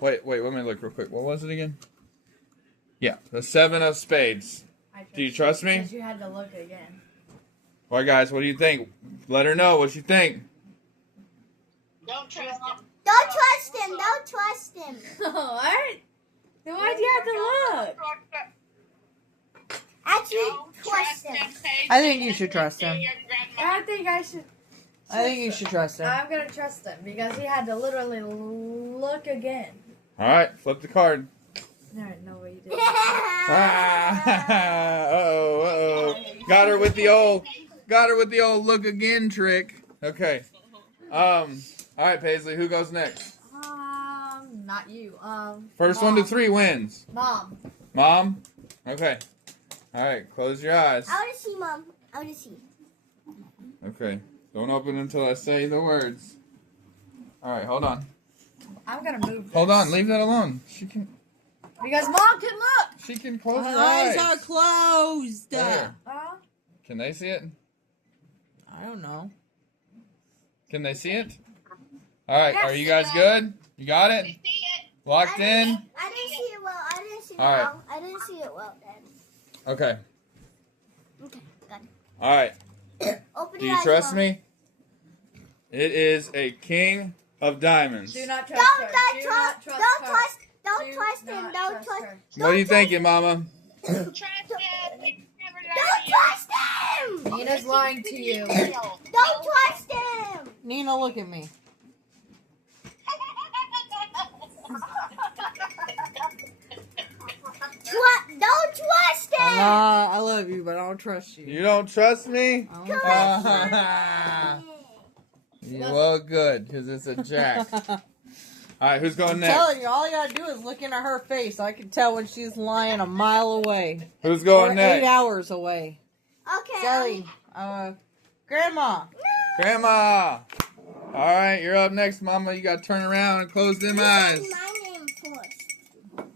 Wait, let me look real quick. What was it again? Yeah, the 7 of spades. Do you trust me? Because you had to look again. All right, guys, what do you think? Let her know what you think. Don't trust him. Don't trust him. Don't trust him. What? Then why'd you have to look? Actually, trust him. I think you should trust him. I think I should. I think you should trust him. I'm gonna trust him because he had to literally look again. All right, flip the card. Alright, no way you did. Uh-oh. Got her with the old look again trick. Okay. All right, Paisley, who goes next? Not you. First Mom. 1 to 3 wins. Mom. Mom? Okay. All right, close your eyes. I want to see, Mom. I want to see. Okay. Don't open until I say the words. All right, hold on. I'm gonna move this. Hold on, leave that alone. She can Because Mom can look. She can close her Eyes eyes. are closed. There. Can they see it? I don't know. Can they see it? All right, are you guys good? You got it? Locked in? I didn't see it well. I didn't see it All right. well. I didn't see it well, Dad. Okay. Okay, got it. All right. Open Do your you eyes, trust Mom. me? It is a king of diamonds. Do not trust her. Don't Do not trust Don't her. trust. Don't Do trust him. not Don't trust. her. What are you thinking, Mama? Don't trust him. Nina's lying to you. Don't trust him. Nina, look at me. Don't trust him. I love you, but I don't trust you. You don't trust me? I don't trust Well, good, because it's a jack. All right, who's going I'm next? telling you, all you gotta do is look into her face. I can tell when she's lying a mile away. Who's Or going 8 next? hours away. Okay. Sally, Grandma. Grandma! All right, you're up next, Mama. You got to turn around and close them eyes. Say my name first.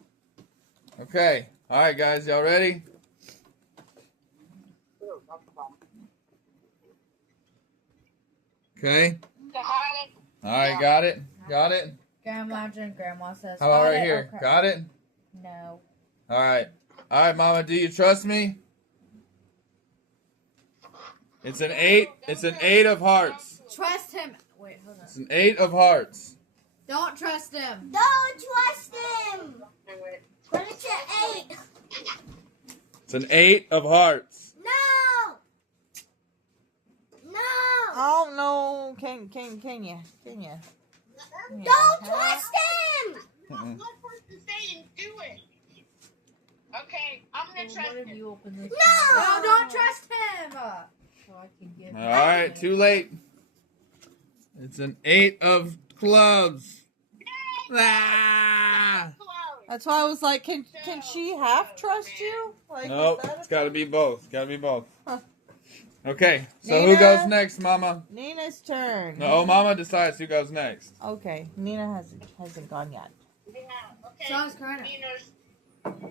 Okay. All right, guys, y'all ready? Okay. All right, got it? Got it? Grandma and Grandma says. How about got right it? here? Okay. Got it? No. All right. All right, Mama, do you trust me? It's an 8. It's an 8 of hearts. Trust him. Wait, hold on. It's an 8 of hearts. Don't trust him. Don't trust him. But it's an 8. It's an 8 of hearts. No. No. Oh no, can you? Don't trust him. One person saying do it. Okay, I'm gonna trust What if him. you open this? No. No, don't trust him. So I can get. All right, too late. It's an 8 of clubs. Ah! That's why I was like, can she half trust you? Like, Nope, is that it's got to be both. It's got to be both. Huh. Okay, so Nina? who goes next, Mama? Nina's turn. No, Mama decides who goes next. Okay, Nina hasn't gone yet. Yeah, okay. So is Karina.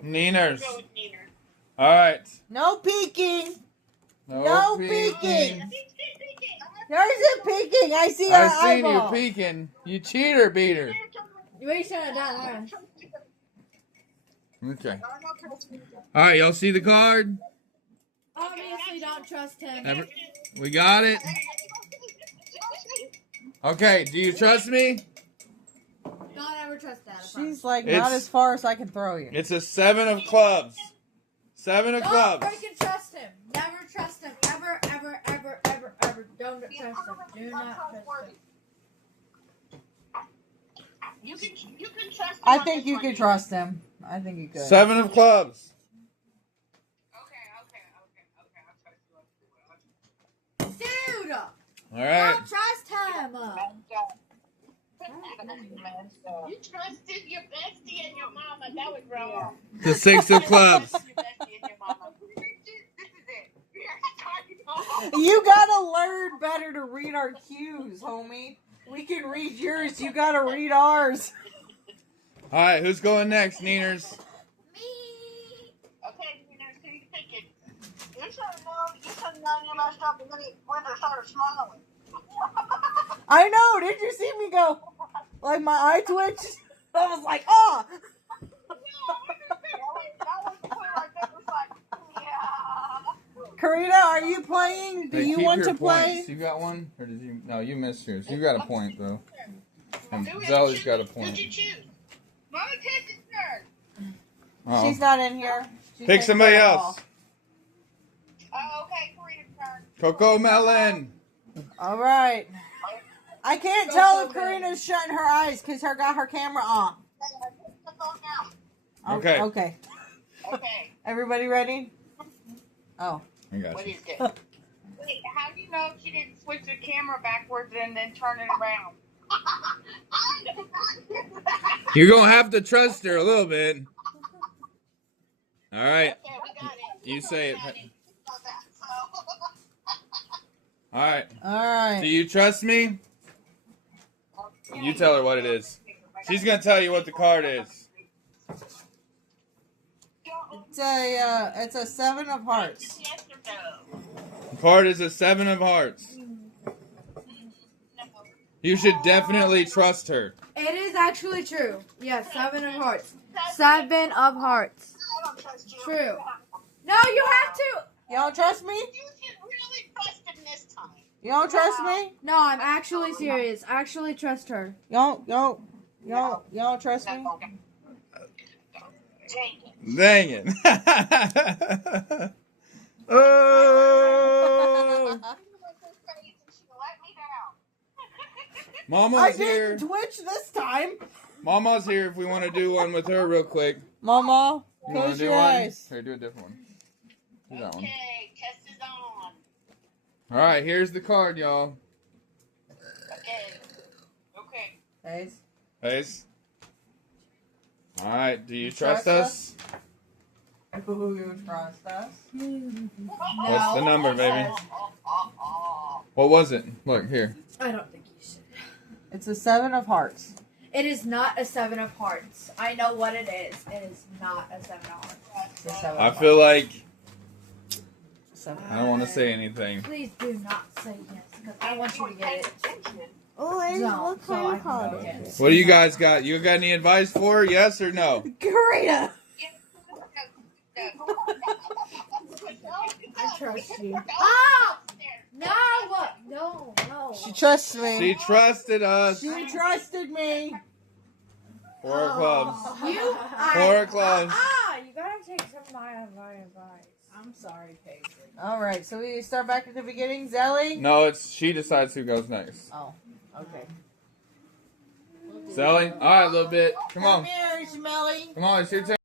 Neeners. Go with Neener. All right. No peeking. No No peeking. peeking. There's a peeking. I see her I seen you eyeball. peeking. You cheater beater. You already shut it down. Okay. All right, y'all see the card? Obviously, don't trust him. We got it. Okay, do you trust me? Don't ever trust that. She's like, It's- not as far as I can throw you. It's a 7 of clubs. 7 of Don't clubs. freaking trust him. Never trust him. Ever, ever, ever, ever, ever. Don't trust him. Do not trust him. You can trust him. I on think this you one, could Neener. trust him. I think you could. 7 of clubs. Dude, All right. don't trust him. You trusted your bestie and your mama. That was wrong. The 6 of clubs. Your bestie and your mama. This is it. You gotta learn better to read our cues, homie. We can read yours. You gotta read ours. All right, who's going next, Neeners? Me. Okay, Neener, so you take it. You should have known. You should have known you messed up and then he went and started smiling. I know. Did you see me go? Like my eye twitched. I was like, oh. That was clear like that. Was like, yeah. Karina, are you playing? Do Hey, you keep want your to play? points. You got one? Or did you? No, you missed yours. You got a point, though. And Who Zoe's choose? got a Who'd point. you choose? Mama takes his turn. Oh. She's not in here. She's Pick taking somebody the else. ball. Oh, okay, Karina's turn. Coco Melon. All right. I can't tell if Karina's shutting her eyes because her got her camera on. Okay. Okay. Okay. Everybody ready? Oh. I got What you. is it? Wait, how do you know she didn't switch the camera backwards and then turn it around? You're going to have to trust her a little bit. All right. Okay, we got it. You say it. We got it. All right. All right. Do you trust me? You tell her what it is. She's going to tell you what the card is. It's a 7 of hearts. Yes or no? The card is a 7 of hearts. You should definitely trust her. It is actually true. Yes, 7 of hearts. 7 of hearts. I don't trust you. True. No, you have to. You don't trust me? You can really trust him this time. You don't trust me? No, I'm actually serious. I actually trust her. You don't trust me? No. Dang it. Oh. I Mama's here. didn't twitch this time. Mama's here if we want to do one with her real quick. Mama, You want close to do your one? eyes. Here, do a different one. Do that one. Okay, test is on. All right, here's the card, y'all. Okay. Guys, Ace. All right, do you trust us? who you trust us? What's the number, baby? What was it? Look, here. I don't think you should. It's a 7 of hearts. It is not a 7 of hearts. I know what it is. It is not a 7 of hearts. It's a 7 I of feel like Seven. I don't want to say anything. Please do not say yes, because I want you to get it. Oh, and No, what so kind I of can card go is again. it? What do you guys got? You got any advice for her? Yes or no? Karina! I trust you. Ah! She trusts me. She trusted us. She trusted me. 4 clubs. You, 4 clubs. you gotta take some of my advice. I'm sorry, Paisley. All right, so we start back at the beginning. Zelly? No, it's she decides who goes next. Oh, okay. Sally? Alright, a little bit. Come on. Come here, Shmelly. Come on, it's your turn.